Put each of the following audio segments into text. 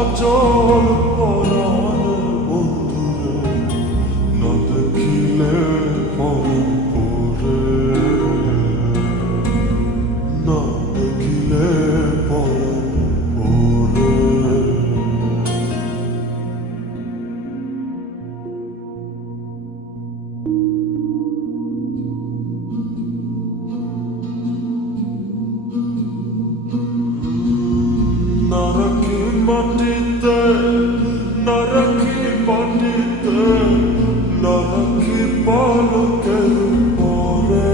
অচল পরাণ বন্ধুরে, না দেখিলে মরণ পড়ে, না দেখিলে মরণ পড়ে। না রাখি মাটিতে, না রাখি মাটিতে, না রাখি পালকের পরে,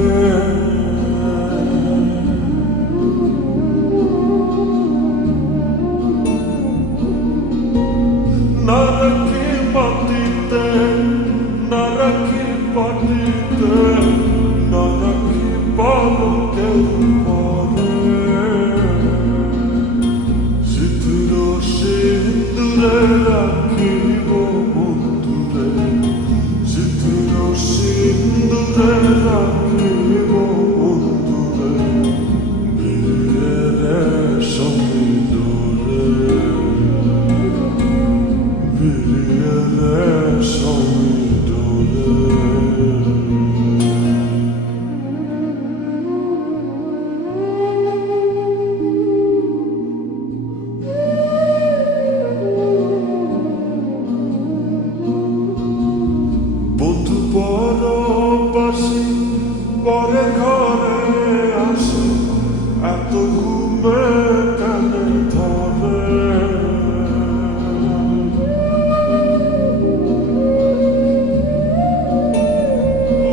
না রাখি মাটিতে, না রাখি মাটিতে, না রাখি পালকের পরে। সিঁদুরে রাখিব বন্ধুরে, সিঁদুরে রাখিব বন্ধুরে, বীরের সমুদরে, বীরের সমুদরে। বন্ধু পরবাসী পরে ঘরে আসে, এত ঘুমে কেন ধরে।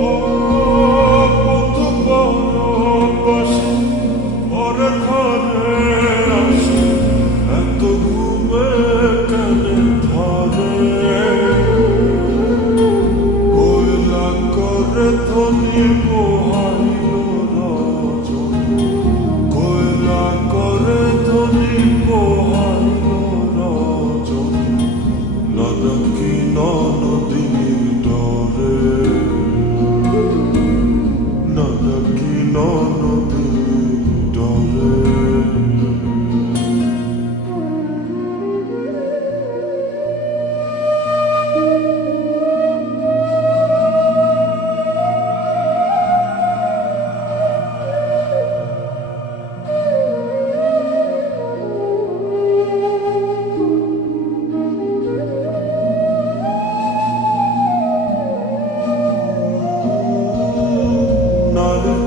ও বন্ধু পরবাসী পরে ঘরে আসে, এত ঘুমে কেন ধরে। ধনী পোহাইল রজনী, কয়লা করে ধনী পোহাইল রজনী, না রাখি নদীর ডরে, না রাখি নদীর ডরে।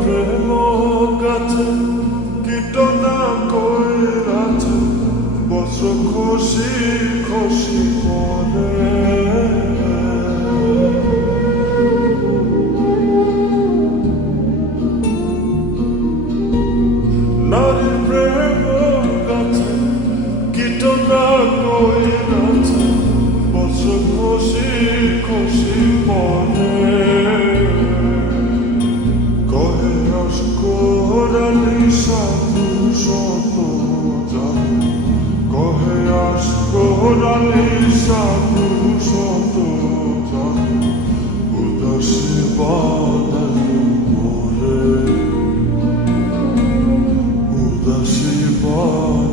প্রেম গাছে কীটনা কইরাছে, বছর খুশি খুশি পরে। নারীর প্রেম গাছে কীটনা কইরাছে, বছর খুশি খুশি পরে। কোরালি সাধু শত জানু, কহে আস কোরালি সাধু শত জানু, উদাসী বানাই মোরে, উদাসী বানাই।